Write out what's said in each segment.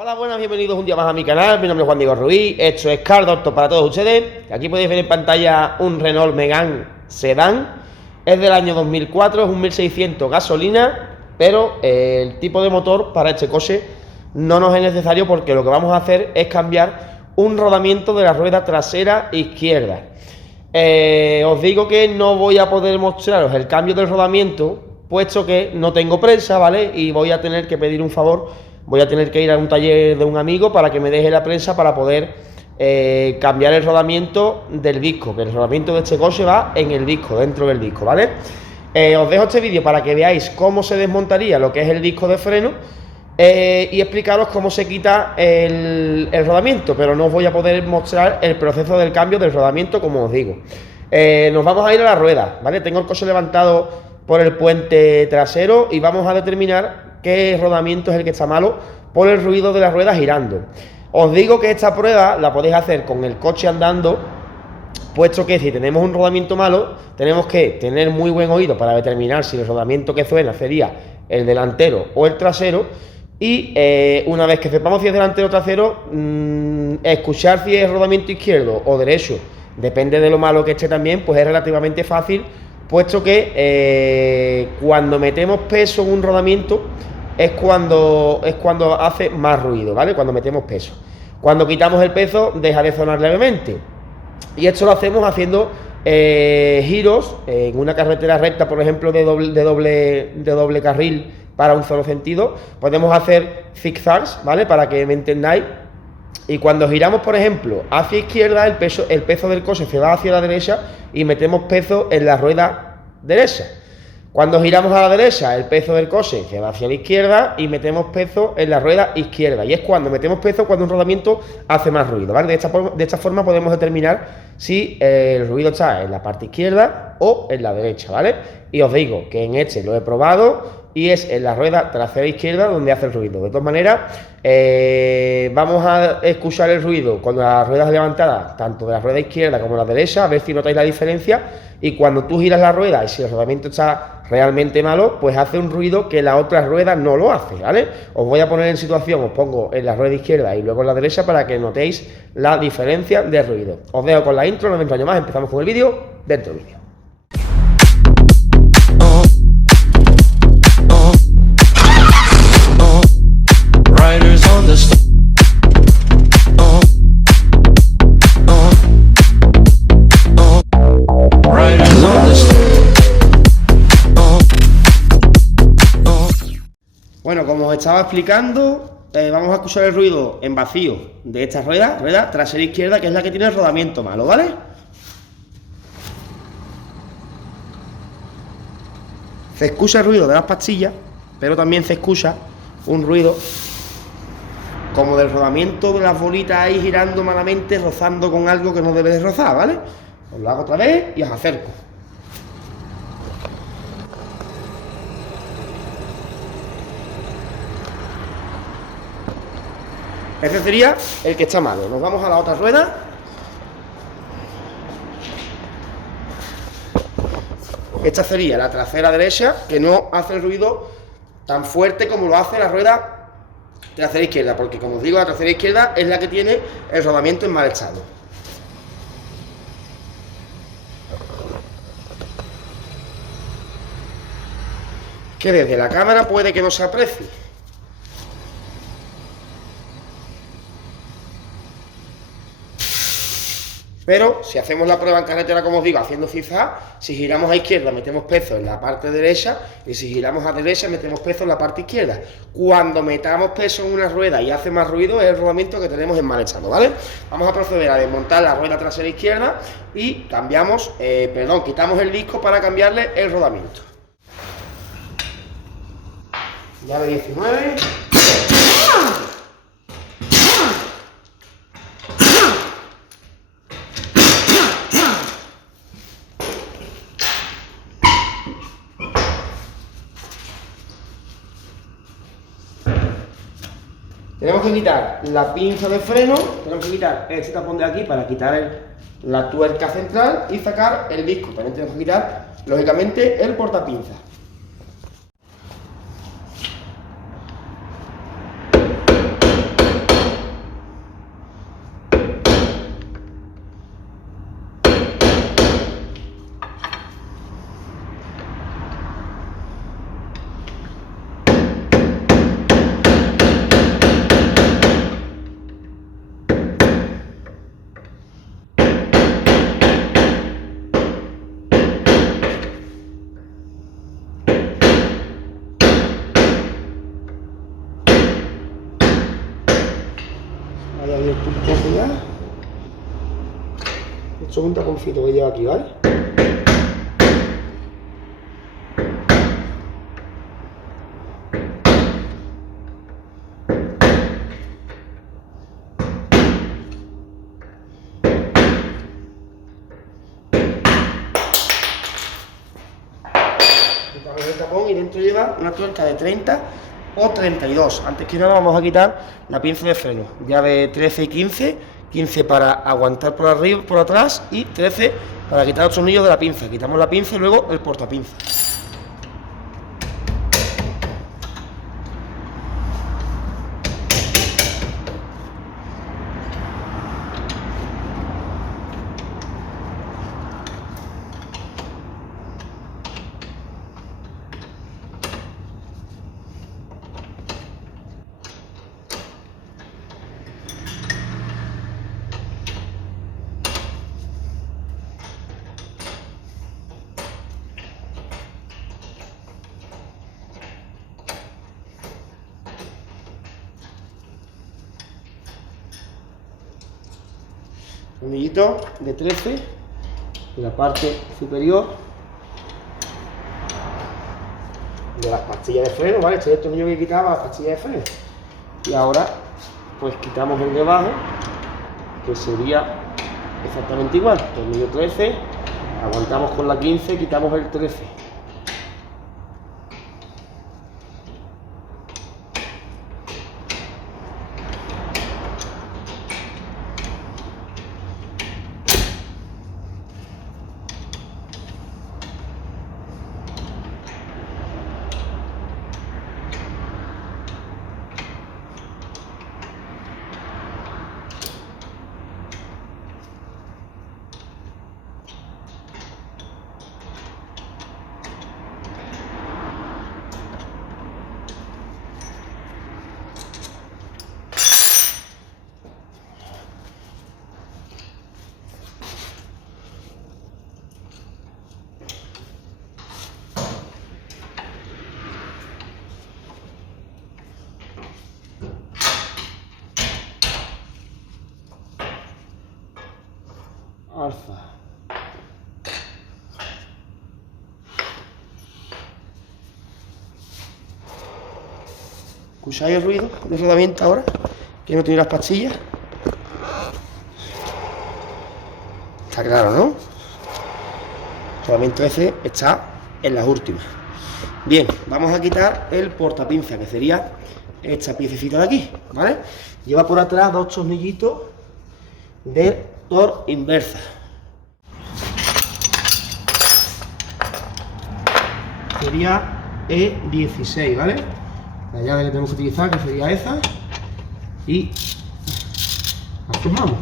Hola, buenas, bienvenidos un día más a mi canal. Mi nombre es Juan Diego Ruiz, esto es Car Doctor para todos ustedes. Aquí podéis ver en pantalla un Renault Megane Sedán. Es del año 2004, es un 1600 gasolina, pero el tipo de motor para este coche no nos es necesario porque lo que vamos a hacer es cambiar un rodamiento de la rueda trasera izquierda. Os digo que no voy a poder mostraros el cambio del rodamiento, puesto que no tengo prensa, ¿vale? Y voy a tener que pedir un favor, voy a tener que ir a un taller de un amigo para que me deje la prensa para poder cambiar el rodamiento del disco, que el rodamiento de este coche va en el disco, dentro del disco, ¿vale? Os dejo este vídeo para que veáis cómo se desmontaría lo que es el disco de freno y explicaros cómo se quita el rodamiento, pero no os voy a poder mostrar el proceso del cambio del rodamiento, como os digo. Nos vamos a ir a la rueda, ¿vale? Tengo el coche levantado por el puente trasero y vamos a determinar qué rodamiento es el que está malo por el ruido de las ruedas girando. Os digo que esta prueba la podéis hacer con el coche andando, puesto que si tenemos un rodamiento malo, tenemos que tener muy buen oído para determinar si el rodamiento que suena sería el delantero o el trasero. Y una vez que sepamos si es delantero o trasero, escuchar si es rodamiento izquierdo o derecho, depende de lo malo que esté también, pues es relativamente fácil, puesto que cuando metemos peso en un rodamiento es cuando hace más ruido, ¿vale? Cuando metemos peso. Cuando quitamos el peso deja de sonar levemente. Y esto lo hacemos haciendo giros en una carretera recta, por ejemplo, de doble carril para un solo sentido. Podemos hacer zigzags, ¿vale? Para que me entendáis. Y cuando giramos, por ejemplo, hacia izquierda, el peso del coche se va hacia la derecha y metemos peso en la rueda derecha. Cuando giramos a la derecha, el peso del coche se va hacia la izquierda y metemos peso en la rueda izquierda. Y es cuando metemos peso cuando un rodamiento hace más ruido, ¿vale? De esta forma podemos determinar si el ruido está en la parte izquierda o en la derecha, ¿vale? Y os digo que en este lo he probado y es en la rueda trasera izquierda donde hace el ruido. De todas maneras, vamos a escuchar el ruido cuando las ruedas levantadas, tanto de la rueda izquierda como de la derecha, a ver si notáis la diferencia. Y cuando tú giras la rueda y si el rodamiento está realmente malo, pues hace un ruido que la otra rueda no lo hace, ¿vale? Os voy a poner en situación, os pongo en la rueda izquierda y luego en la derecha para que notéis la diferencia de ruido. Os dejo con la intro, no me engaño más, empezamos con el vídeo, dentro del vídeo. Bueno, como os estaba explicando, vamos a escuchar el ruido en vacío de esta rueda trasera izquierda, que es la que tiene el rodamiento malo, ¿vale? Se escucha el ruido de las pastillas, pero también se escucha un ruido como del rodamiento de las bolitas ahí girando malamente, rozando con algo que no debe de rozar, ¿vale? Os lo hago otra vez y os acerco. Ese sería el que está malo. Nos vamos a la otra rueda. Esta sería la trasera derecha, que no hace el ruido tan fuerte como lo hace la rueda trasera izquierda, porque como os digo, la trasera izquierda es la que tiene el rodamiento en mal estado. Que desde la cámara puede que no se aprecie. Pero si hacemos la prueba en carretera, como os digo, haciendo zigzag, si giramos a izquierda metemos peso en la parte derecha y si giramos a derecha metemos peso en la parte izquierda. Cuando metamos peso en una rueda y hace más ruido es el rodamiento que tenemos en mal estado, ¿vale? Vamos a proceder a desmontar la rueda trasera izquierda y quitamos el disco para cambiarle el rodamiento. Llave 19. Tenemos que quitar la pinza de freno, tenemos que quitar este tapón de aquí para quitar la tuerca central y sacar el disco. También tenemos que quitar, lógicamente, el portapinza. Vaya abierto un poco ya. Esto es un taponcito que lleva aquí, ¿vale? Quitamos el tapón y dentro lleva una tuerca de 30 o 32. Antes que nada vamos a quitar la pinza de freno, ya de 13 y 15, 15 para aguantar por arriba, por atrás y 13 para quitar los tornillos de la pinza. Quitamos la pinza y luego el portapinza. Tornillito de 13 en la parte superior de las pastillas de freno, ¿vale? Este es el tornillo que quitaba las pastillas de freno. Y ahora pues quitamos el de abajo, que sería exactamente igual. Tornillo 13, aguantamos con la 15, quitamos el 13. Alfa. ¿Escucháis el ruido de rodamiento ahora? Que no tiene las pastillas. Está claro, ¿no? El rodamiento ese está en las últimas. Bien, vamos a quitar el portapinza, que sería esta piececita de aquí, ¿vale? Lleva por atrás dos tornillitos de Tor inversa. Sería E16, ¿vale? La llave que tenemos que utilizar, que sería esa. Y afirmamos.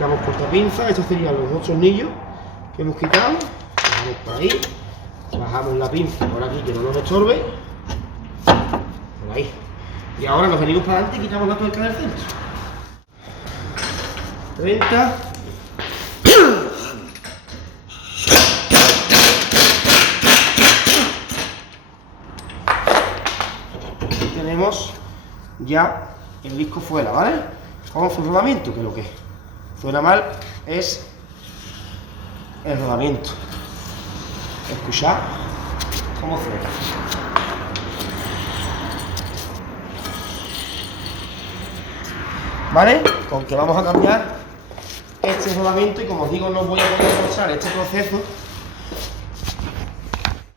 Quitamos portapinza, estos serían los dos tornillos que hemos quitado. Bajamos por ahí, bajamos la pinza por aquí que no nos estorbe. Por ahí. Y ahora nos venimos para adelante y quitamos la tuerca del centro. 30. Y tenemos ya el disco fuera, ¿vale? Con su rodamiento, que lo que suena mal es el rodamiento. Escuchad cómo suena. ¿Vale? Con que vamos a cambiar este rodamiento y como os digo no os voy a poder mostrar este proceso.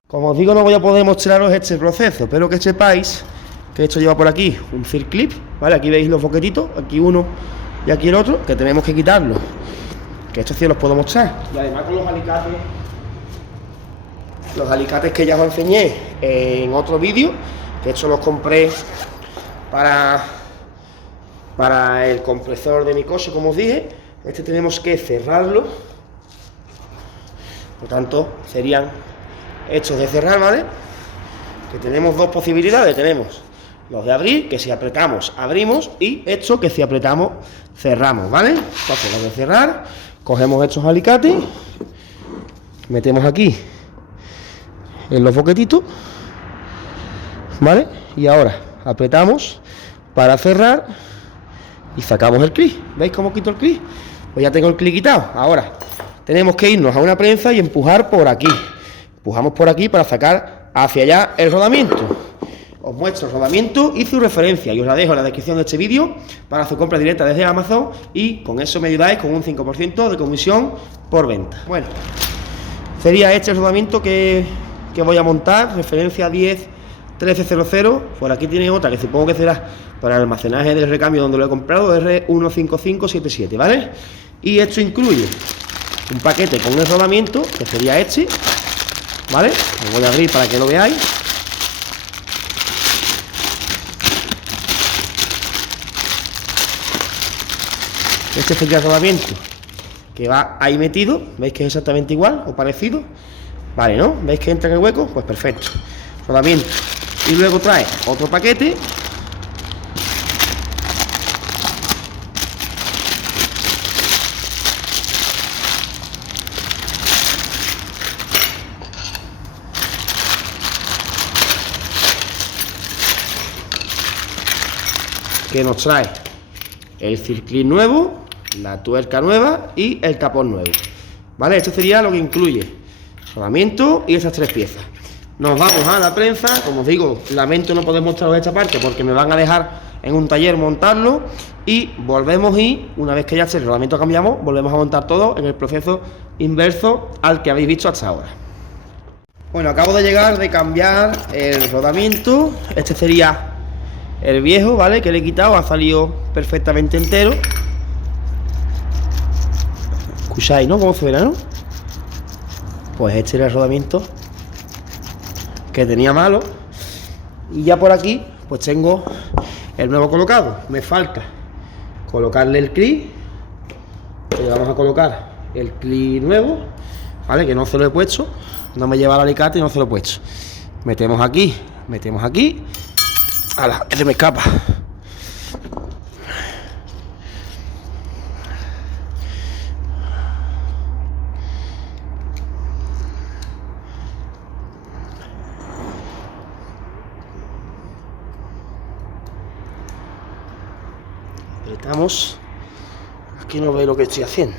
Como os digo no voy a poder mostraros este proceso, pero que sepáis que esto lleva por aquí un circlip, ¿vale? Aquí veis los boquetitos, aquí uno y aquí el otro, que tenemos que quitarlo, que estos sí los puedo mostrar. Y además con los alicates que ya os enseñé en otro vídeo, que estos los compré para el compresor de mi coche, como os dije. Este tenemos que cerrarlo, por tanto serían estos de cerrar, ¿vale? Que tenemos dos posibilidades, tenemos los de abrir, que si apretamos abrimos, y estos que si apretamos cerramos, ¿vale? Entonces los de cerrar, cogemos estos alicates, metemos aquí en los boquetitos, ¿vale? Y ahora apretamos para cerrar y sacamos el clic. ¿Veis cómo quito el clic? Pues ya tengo el clic quitado. Ahora tenemos que irnos a una prensa y empujar por aquí. Empujamos por aquí para sacar hacia allá el rodamiento. Os muestro el rodamiento y su referencia y os la dejo en la descripción de este vídeo para su compra directa desde Amazon, y con eso me ayudáis con un 5% de comisión por venta. Bueno, sería este el rodamiento que voy a montar, referencia 101300. Por aquí tiene otra que supongo que será para el almacenaje del recambio donde lo he comprado, R15577, ¿vale? Y esto incluye un paquete con el rodamiento, que sería este, ¿vale? Lo voy a abrir para que lo veáis. Este sería el rodamiento que va ahí metido. ¿Veis que es exactamente igual o parecido? Vale, ¿no? ¿Veis que entra en el hueco? Pues perfecto. Rodamiento. Y luego trae otro paquete que nos trae el circlip nuevo, la tuerca nueva y el tapón nuevo, ¿vale? Esto sería lo que incluye rodamiento y esas tres piezas. Nos vamos a la prensa. Como os digo, lamento no poder mostraros esta parte porque me van a dejar en un taller montarlo, y volvemos, y una vez que ya esté el rodamiento cambiamos, volvemos a montar todo en el proceso inverso al que habéis visto hasta ahora. Bueno, acabo de llegar de cambiar el rodamiento. Este sería el viejo, ¿vale? Que le he quitado, ha salido perfectamente entero. Escucháis, ¿no? Cómo suena, ¿no? Pues este era el rodamiento que tenía malo. Y ya por aquí, pues tengo el nuevo colocado. Me falta colocarle el clip. Le vamos a colocar el clip nuevo, ¿vale? Que no se lo he puesto. No me lleva el alicate y no se lo he puesto. Metemos aquí. ¡Hala! ¡Se me escapa! Apretamos. Aquí no veis lo que estoy haciendo.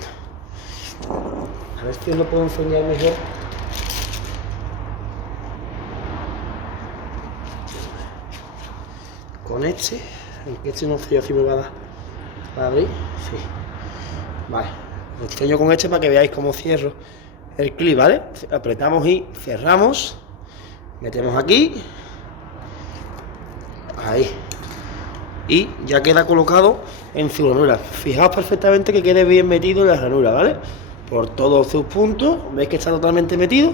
A ver si os lo puedo enseñar mejor. Con este, aunque este no sé yo si me va a dar para abrir. Sí. Vale, lo enseño con este para que veáis cómo cierro el clip, ¿vale? Apretamos y cerramos. Metemos aquí. Ahí. Y ya queda colocado en su ranura. Fijaos perfectamente que quede bien metido en la ranura, ¿vale? Por todos sus puntos. ¿Veis que está totalmente metido?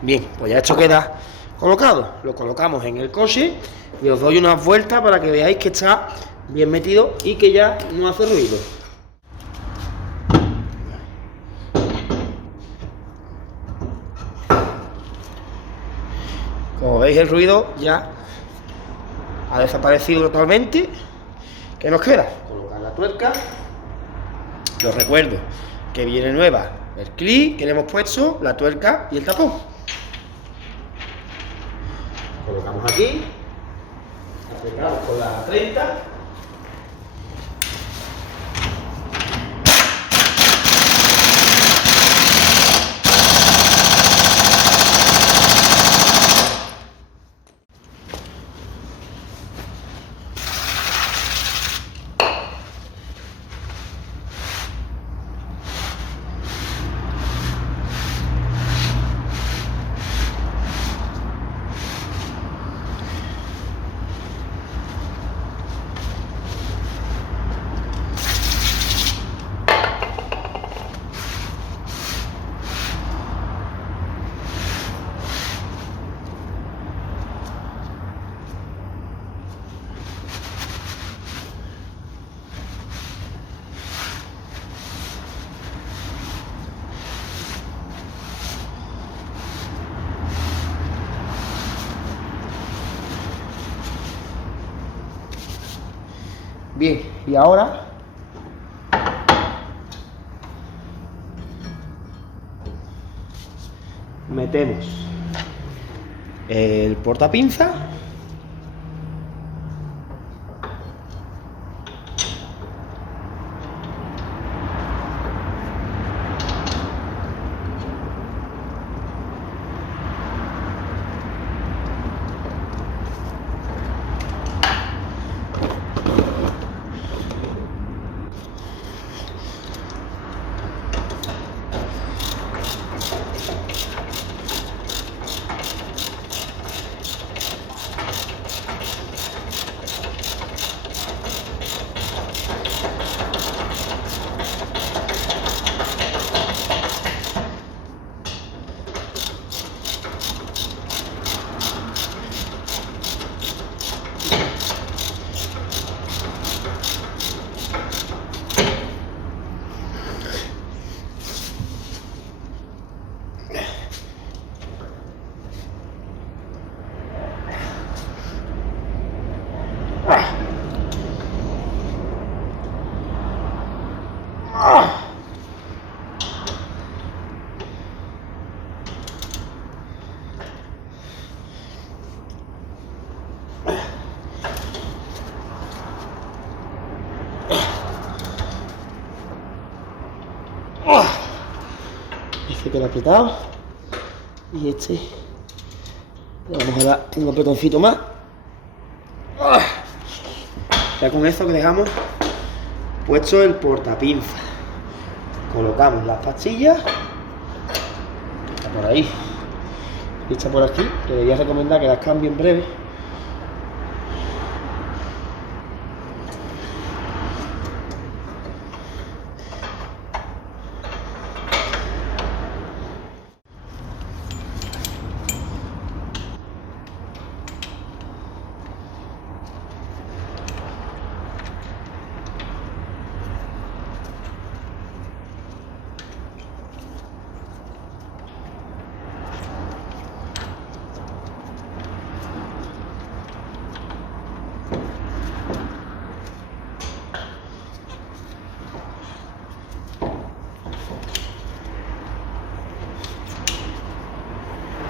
Bien, pues ya esto queda colocado. Lo colocamos en el coche y os doy unas vueltas para que veáis que está bien metido y que ya no hace ruido. Como veis, el ruido ya ha desaparecido totalmente. ¿Qué nos queda? Colocar la tuerca. Os recuerdo que viene nueva el clip que le hemos puesto, la tuerca y el tapón. Colocamos aquí, apretamos con la 30. Bien, y ahora metemos el portapinza. Este queda apretado y este le vamos a dar un apretoncito más. Ya con esto que dejamos puesto el portapinza, colocamos las pastillas, está por ahí, está por aquí. Le debería recomendar que las cambie en breve.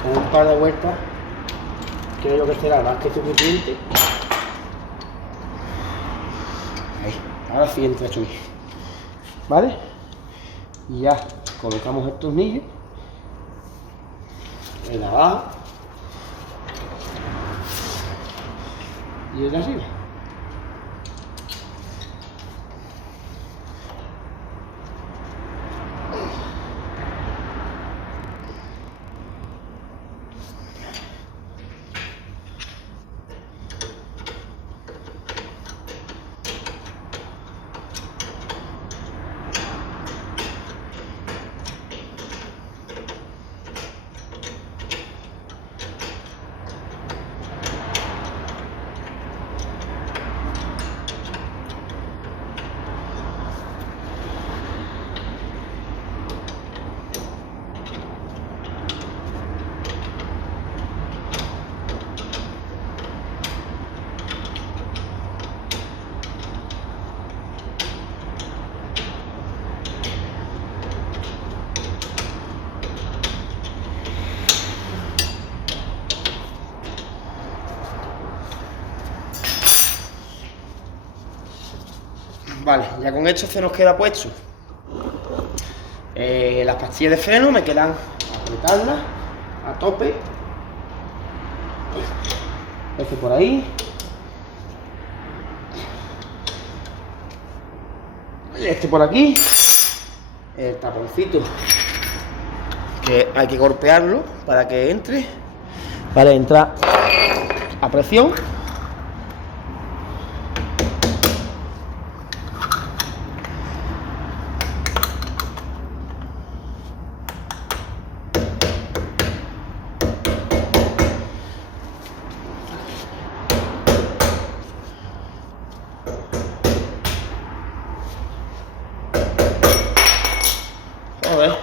Con un par de vueltas creo yo que será más que suficiente. Ahí, ahora sí entra bien, ¿vale? Y ya colocamos el tornillo en abajo y el de arriba. Vale, ya con esto se nos queda puesto las pastillas de freno. Me quedan apretarlas a tope. Este por ahí. Este por aquí. El taponcito, que hay que golpearlo para que entre. Vale, entra a presión. Joder.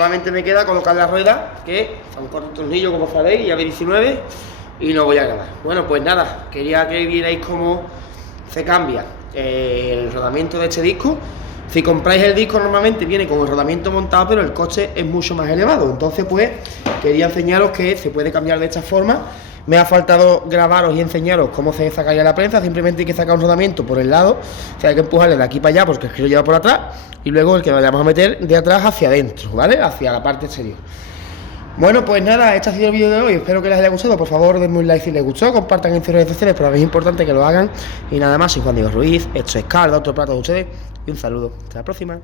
solamente me queda colocar la rueda, que son 4 tornillos como sabéis, llave 19, y lo voy a grabar. Bueno, pues nada, quería que vierais cómo se cambia el rodamiento de este disco. Si compráis el disco normalmente viene con el rodamiento montado, pero el coste es mucho más elevado. Entonces pues quería enseñaros que se puede cambiar de esta forma. Me ha faltado grabaros y enseñaros cómo se sacaría la prensa. Simplemente hay que sacar un rodamiento por el lado, o sea, hay que empujarle de aquí para allá porque es que lo lleva por atrás, y luego el que vayamos a meter de atrás hacia adentro, ¿vale? Hacia la parte exterior. Bueno, pues nada, este ha sido el vídeo de hoy, espero que les haya gustado. Por favor, denme un like si les gustó, compartan en sus redes sociales, pero a mí es importante que lo hagan. Y nada más, soy Juan Diego Ruiz, esto es Carl, otro plato de ustedes, y un saludo, hasta la próxima.